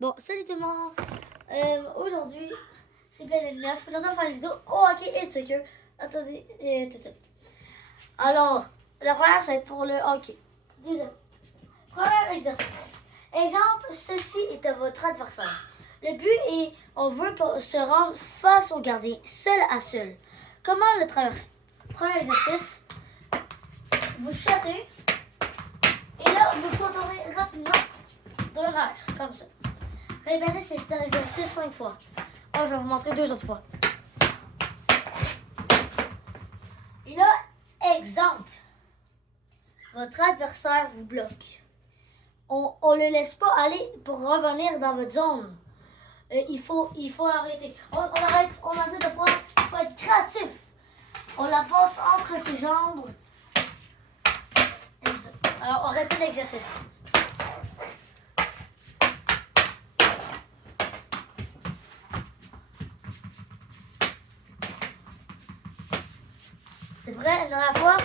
Bon, salut tout le monde! Aujourd'hui, c'est plein de neuf. J'entends faire une vidéo au hockey et soccer. Attendez, tout de suite. Alors, la première, ça va être pour le hockey. Deuxième, premier exercice. Exemple, ceci est à votre adversaire. Le but est, on veut qu'on se rende face au gardien, seul à seul. Comment le traverser? Premier exercice, vous shottez et là, vous contournez rapidement d'un air, comme ça. Répétez cet exercice 5 fois. Moi, je vais vous montrer 2 autres fois. Et là, exemple. Votre adversaire vous bloque. On ne le laisse pas aller pour revenir dans votre zone. Il faut arrêter. On arrête de point. Il faut être créatif. On la passe entre ses jambes. Alors, on répète l'exercice. C'est prêt? Une dernière fois?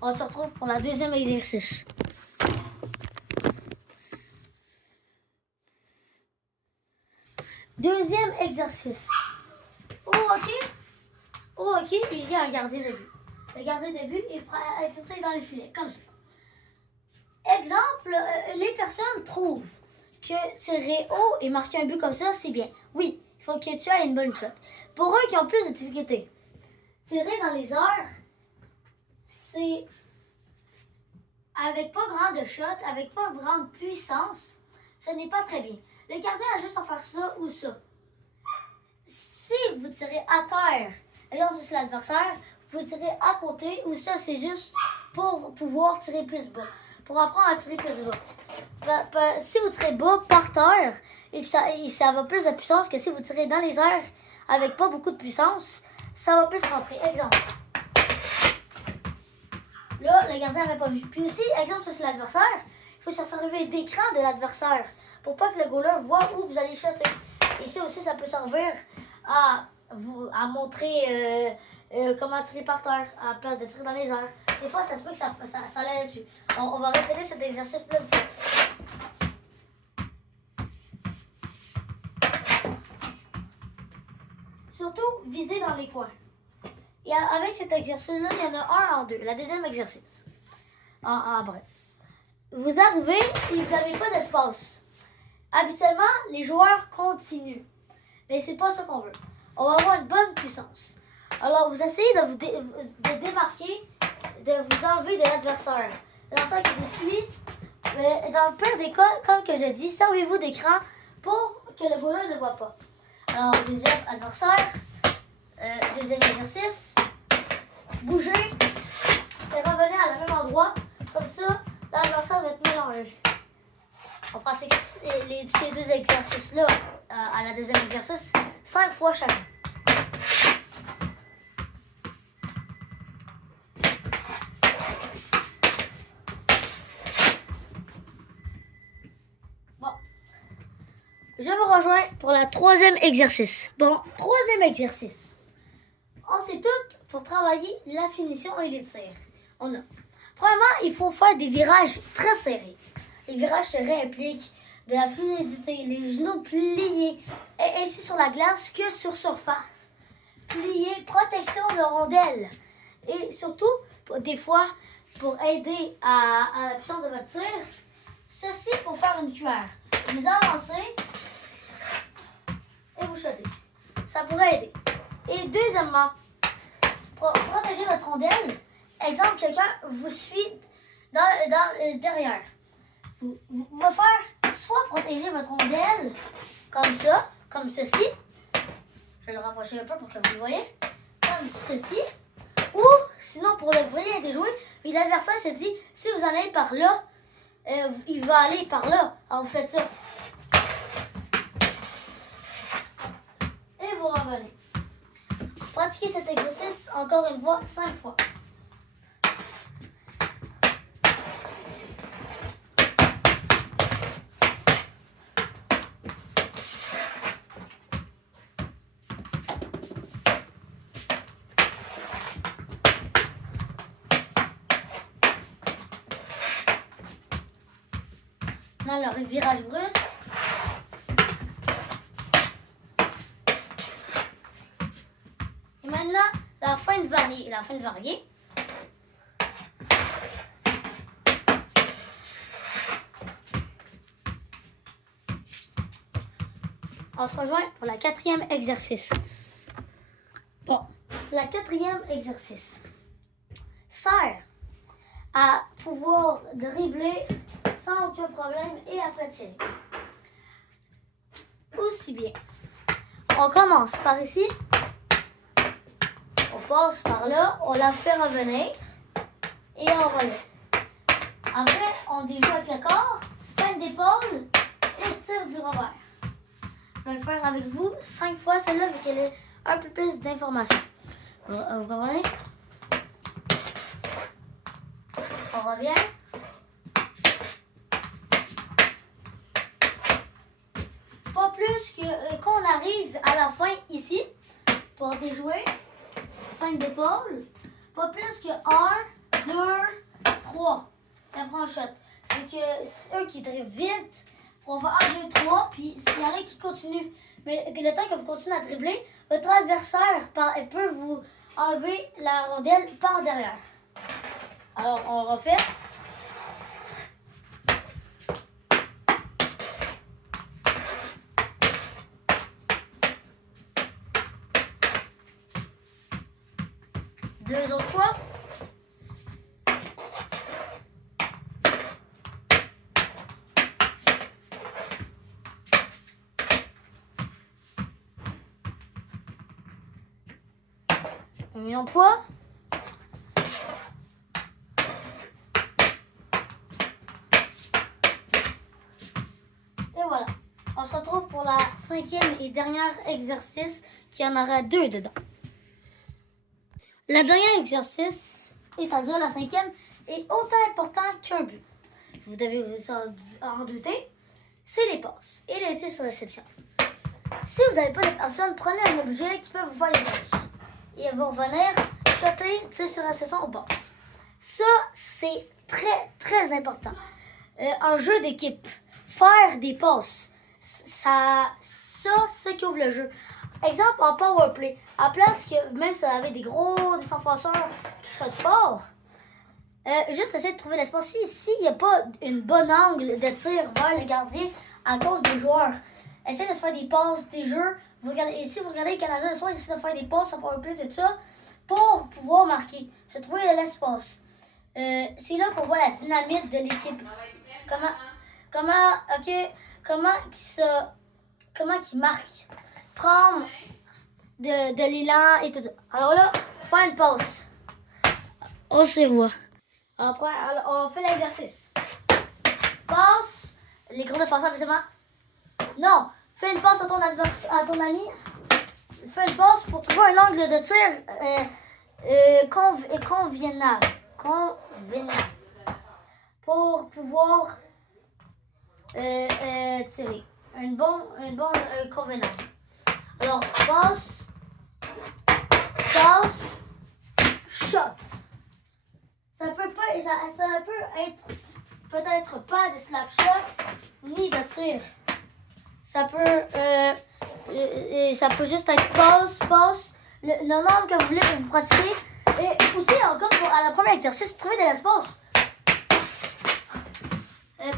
On se retrouve pour la deuxième exercice. Deuxième exercice. Au hockey, il y a un gardien de but. Le gardien de but est prêt à exercer dans les filets, comme ça. Exemple, les personnes trouvent que tirer haut et marquer un but comme ça, c'est bien. Oui, il faut que tu aies une bonne shot. Pour eux qui ont plus de difficultés, tirer dans les airs, c'est avec pas grande shot, avec pas grande puissance, ce n'est pas très bien. Le gardien a juste à faire ça ou ça. Si vous tirez à terre, exemple c'est l'adversaire, vous tirez à côté ou ça c'est juste pour pouvoir tirer plus bas, pour apprendre à tirer plus bas. Si vous tirez bas par terre et que ça va plus de puissance que si vous tirez dans les airs avec pas beaucoup de puissance, ça va plus rentrer. Exemple. Là, le gardien n'avait pas vu. Puis aussi, exemple, ça c'est l'adversaire, il faut se servir d'écran de l'adversaire pour pas que le goaler voit où vous allez shotter. Et ça aussi, ça peut servir à montrer comment tirer par terre à la place de tirer dans les airs. Des fois, ça se peut que ça allait là-dessus. On va répéter cet exercice plein de fois. Surtout, viser dans les coins. Et avec cet exercice-là, il y en a un en deux. La deuxième exercice. Bref. Vous arrivez et vous n'avez pas d'espace. Habituellement, les joueurs continuent. Mais c'est pas ça qu'on veut. On va avoir une bonne puissance. Alors, vous essayez de vous démarquer, de vous enlever de l'adversaire. L'adversaire qui vous suit, mais dans le pire des cas, comme que je dis, servez-vous d'écran pour que le goaler ne voit pas. Alors, deuxième adversaire, deuxième exercice, bougez et revenez à le même endroit. Comme ça, l'adversaire va être mélangé. On pratique ces deux exercices-là à la deuxième exercice 5 fois chacun. Bon. Je vous rejoins pour la troisième exercice. Bon, troisième exercice. On sait tout pour travailler la finition et les tirs. On a. Premièrement, il faut faire des virages très serrés. Les virages serrés impliquent de la fluidité, les genoux pliés, et ainsi sur la glace que sur surface. Pliés, protection de rondelle. Et surtout, des fois, pour aider à la puissance de votre tir, ceci pour faire une cuillère. Vous avancez et vous shotez. Ça pourrait aider. Et deuxièmement, pour protéger votre rondelle, exemple, quelqu'un vous suit derrière. Vous va faire soit protéger votre rondelle comme ça, comme ceci. Je vais le rapprocher un peu pour que vous le voyez. Comme ceci. Ou sinon, pour le vrai déjouer, mais l'adversaire se dit, si vous en allez par là, il va aller par là. Alors vous faites ça. Et vous revenez. Pratiquez cet exercice encore une fois, 5 fois. Maintenant, le virage brusque. Et maintenant, la fin de varier. La fin de varier. On se rejoint pour la 4e exercice. Bon, la 4e exercice sert à pouvoir dribbler sans aucun problème et après tirer. Aussi bien. On commence par ici. On passe par là. On la fait revenir. Et on relève. Après, on déjoue avec le corps. Fin d'épaule. Et tire du revers. Je vais le faire avec vous 5 fois celle-là vu qu'elle est un peu plus d'informations. Vous comprenez? On revient. Pas plus que qu'on arrive à la fin ici pour déjouer. Fin d'épaule. Pas plus que 1, 2, 3. Et après on shot. Fait que c'est eux qui drivent vite. On va 1, 2, 3. Puis il y en a qui continuent. Mais le temps que vous continuez à dribbler, votre adversaire peut vous enlever la rondelle par derrière. Alors, on refait. Deux autres fois. Une autre fois. Et voilà. On se retrouve pour la 5e et dernière exercice qui en aura 2 dedans. Le dernier exercice, c'est-à-dire la 5e, est autant important qu'un but. Vous devez vous en douter. C'est les passes et les tirs sur réception. Si vous n'avez pas de personne, prenez un objet qui peut vous faire des passes. Et vous revenir, shotter, tirer sur réception ou passe. Ça, c'est très, très important. Un jeu d'équipe, faire des passes, c'est ce qui ouvre le jeu. Exemple, en powerplay, à place que même si vous avez des gros défenseurs qui shot fort, juste essayer de trouver l'espace. S'il n'y a pas une bonne angle de tir vers le gardien à cause des joueurs, essayez de se faire des passes, des jeux. Et si vous regardez les Canadiens le soir, ils essaient de faire des passes en powerplay, tout ça, pour pouvoir marquer, se trouver de l'espace. C'est là qu'on voit la dynamite de l'équipe. Comment qu'ils marquent. Prendre de l'élan et tout ça. Alors là, faire une passe. On se revoit. On fait l'exercice. Passe. Les gros défenseurs, évidemment. Non. Fais une passe à ton ami. Fais une passe pour trouver un angle de tir convenable. Pour pouvoir tirer. Un bon convenable. Alors, passe, shot. Ça peut être peut-être pas des slap shots ni de tir. Ça peut juste être passe. Le nombre que vous voulez pour vous pratiquer. Et aussi, comme à la première exercice, trouver de l'espace.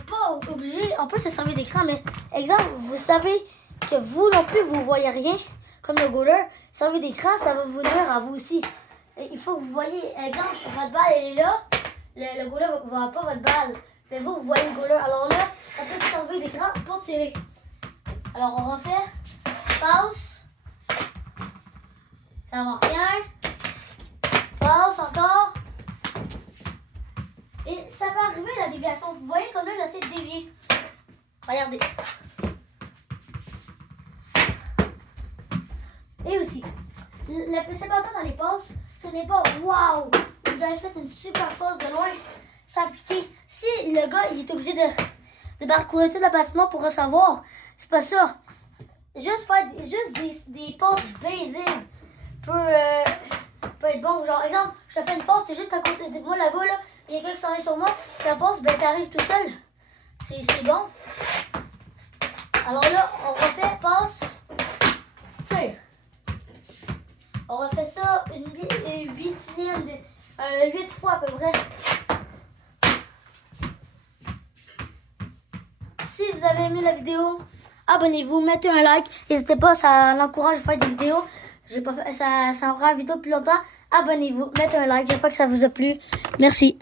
Pas obligé, on peut se servir d'écran, mais exemple, vous savez que vous non plus, vous ne voyez rien, comme le goaler, servir d'écran, ça va vous nuire à vous aussi. Et il faut que vous voyez, exemple, votre balle, elle est là, le goaler ne voit pas votre balle, mais vous voyez le goaler. Alors là, on peut se servir d'écran pour tirer. Alors on refait, passe, ça ne rien, passe encore. Et ça peut arriver la déviation. Vous voyez comme là, j'essaie de dévier. Regardez. Et aussi, le plus important dans les passes, ce n'est pas « Wow! Vous avez fait une super passe de loin. » Ça appliqué. Si le gars il est obligé de parcourir toute la patinoire pour recevoir, c'est pas ça. Juste faire des passes basiques peut être bon. Genre, exemple, je te fais une passe, t'es juste à côté de moi là-bas, là. Il y a quelqu'un qui s'en vient sur moi, je la passe, ben t'arrives tout seul. C'est bon. Alors là, on refait passe, tire. On refait ça une huitième, 8 fois à peu près. Si vous avez aimé la vidéo, abonnez-vous, mettez un like. N'hésitez pas, ça l'encourage à faire des vidéos. J'ai pas fait, ça me rend la vidéo depuis longtemps. Abonnez-vous, mettez un like. J'espère que ça vous a plu. Merci.